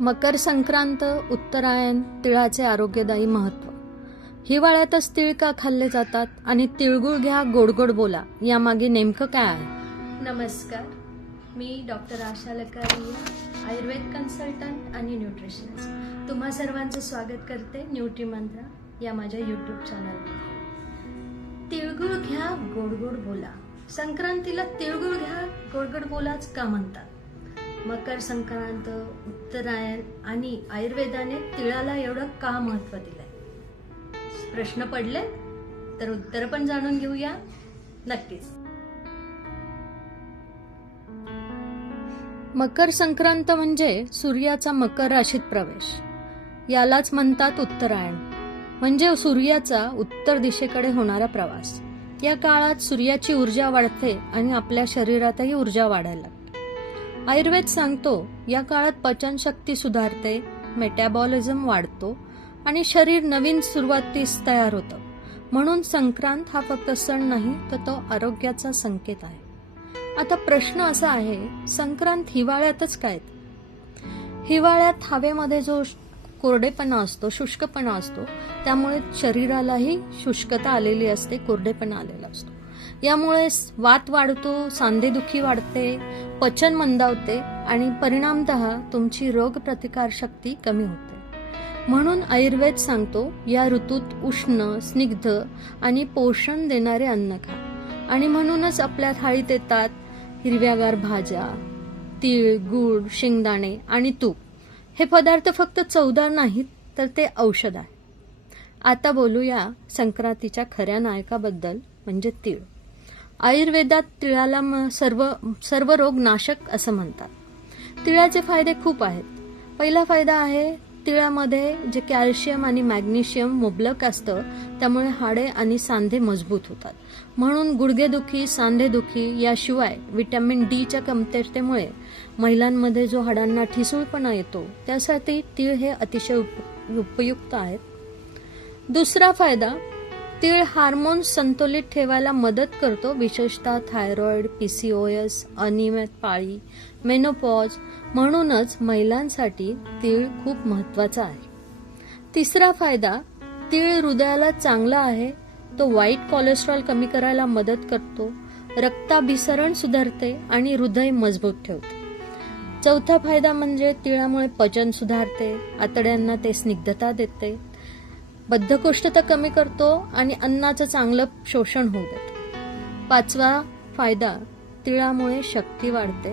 मकर संक्रांत, उत्तरायण, तिळाचे आरोग्यदायी महत्त्व. हिवाळ्यातच तीळ का खाल्ले जातात आणि तिळगुळ घ्या गोड गोड बोला, यामागे नेमकं काय आहे? नमस्कार, मी डॉक्टर आशा लकारिया, आयुर्वेद कन्सल्टंट आणि न्यूट्रिशनिस्ट. तुम्हा सर्वांचं स्वागत करते न्यूट्री मंत्रा या माझ्या यूट्यूब चॅनलवर. तिळगुळ घ्या गोड गोड बोला. संक्रांतीला तिळगुळ घ्या गोड गोड बोलाच का म्हणतात? मकर संक्रांत, उत्तरायण आणि आयुर्वेदाने तिळाला एवढं का महत्त्व दिलंय? प्रश्न पडले तर उत्तर पण जाणून घेऊया नक्कीच. मकर संक्रांत म्हणजे सूर्याचा मकर राशीत प्रवेश. यालाच म्हणतात उत्तरायण, म्हणजे सूर्याचा उत्तर दिशेकडे होणारा प्रवास. या काळात सूर्याची ऊर्जा वाढते आणि आपल्या शरीरातही ऊर्जा वाढायला लागते. आयुर्वेद सांगतो या काळात पचनशक्ती सुधारते, मेटाबॉलिझम वाढतो आणि शरीर नवीन सुरुवातीस तयार होतं. म्हणून संक्रांत हा फक्त सण नाही तर तो आरोग्याचा संकेत आहे. आता प्रश्न असा आहे, संक्रांत हिवाळ्यातच काय? हिवाळ्यात हवेमध्ये जो कोरडेपणा असतो, शुष्कपणा असतो, त्यामुळे शरीरालाही शुष्कता आलेली असते, कोरडेपणा आलेला असतो. यामुळे वात वाढतो, सांधेदुखी वाढते, पचन मंदावते आणि परिणामतः तुमची रोगप्रतिकार शक्ती कमी होते. म्हणून आयुर्वेद सांगतो या ऋतूत उष्ण, स्निग्ध आणि पोषण देणारे अन्न खा. आणि म्हणूनच आपल्या थाळीत येतात हिरव्यागार भाज्या, तीळ, गूळ, शेंगदाणे आणि तूप. हे पदार्थ फक्त चवदार नाहीत तर ते औषध आहे. आता बोलूया संक्रांतीच्या खऱ्या नायकाबद्दल, म्हणजे तीळ. आयुर्वेदात तिळाला सर्व रोग नाशक असं म्हणतात. तिळाचे फायदे खूप आहेत. पहिला फायदा आहे, तिळामध्ये जे कॅल्शियम आणि मॅग्नेशियम मुबलक असतं, त्यामुळे हाडे आणि सांधे मजबूत होतात. म्हणून गुडघेदुखी, सांधेदुखी याशिवाय व्हिटॅमिन डीच्या कमतरतेमुळे महिलांमध्ये जो हाडांना ठिसूळपणा येतो, त्यासाठी तीळ हे अतिशय उपयुक्त आहेत. दुसरा फायदा, तीळ हार्मोन्स संतुलित ठेवायला मदत करतो, विशेषतः थायरॉइड, PCOS, अनियमित पाळी, मेनोपॉज. म्हणूनच महिलांसाठी तीळ खूप महत्वाचा आहे. तिसरा फायदा, तीळ हृदयाला चांगला आहे. तो वाईट कोलेस्ट्रॉल कमी करायला मदत करतो, रक्ताभिसरण सुधारते आणि हृदय मजबूत ठेवते. चौथा फायदा म्हणजे तिळामुळे पचन सुधारते, आतड्यांना ते स्निग्धता देते, बद्धकोष्ठता कमी करतो आणि अन्नाचं चांगलं शोषण होऊ देतो. पाचवा फायदा, तिळामुळे शक्ती वाढते.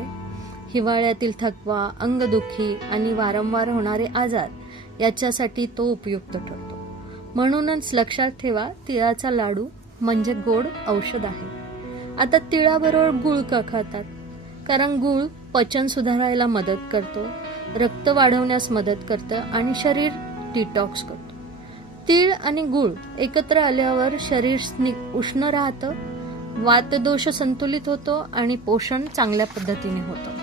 हिवाळ्यातील थकवा, अंगदुखी आणि वारंवार होणारे आजार याच्यासाठी तो उपयुक्त ठरतो. म्हणूनच लक्षात ठेवा, तिळाचा लाडू म्हणजे गोड औषध आहे. आता तिळाबरोबर गूळ का खातात? कारण गूळ पचन सुधारायला मदत करतो, रक्त वाढवण्यास मदत करतं आणि शरीर डिटॉक्स करतो. तीळ आणि गूळ एकत्र आल्यावर शरीर उष्ण राहतं, वातदोष संतुलित होतो आणि पोषण चांगल्या पद्धतीने होतं.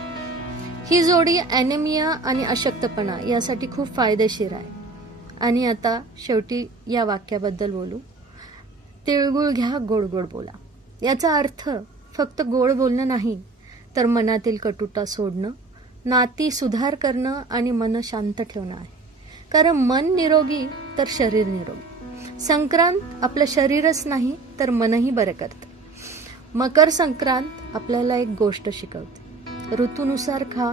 ही जोडी ॲनेमिया आणि अशक्तपणा यासाठी खूप फायदेशीर आहे. आणि आता शेवटी या वाक्याबद्दल बोलू. तिळगुळ घ्या गोड गोड बोला. याचा अर्थ फक्त गोड बोलणं नाही, तर मनातील कटुता सोडणं, नाती सुधार करणं आणि मन शांत ठेवणं आहे. कारण मन निरोगी तर शरीर निरोगी. संक्रांत आपलं शरीरच नाही तर मनही बरं करते. मकर संक्रांत आपल्याला एक गोष्ट शिकवते, ऋतूनुसार खा,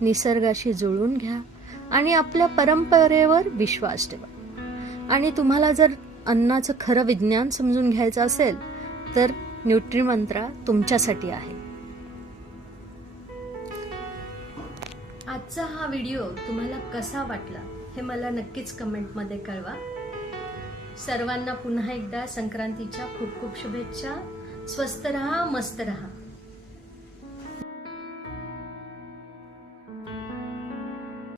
निसर्गाशी जुळून घ्या आणि आपल्या परंपरेवर विश्वास ठेवा. आणि तुम्हाला जर अन्नाचं खरं विज्ञान समजून घ्यायचं असेल तर न्यूट्री मंत्रा तुमच्यासाठी आहे. आजचा हा व्हिडिओ तुम्हाला कसा वाटला हे मला नक्कीच कमेंटमध्ये कळवा. सर्वांना पुन्हा एकदा संक्रांतीच्या खूप खूप शुभेच्छा. स्वस्त रहा, मस्त रहा.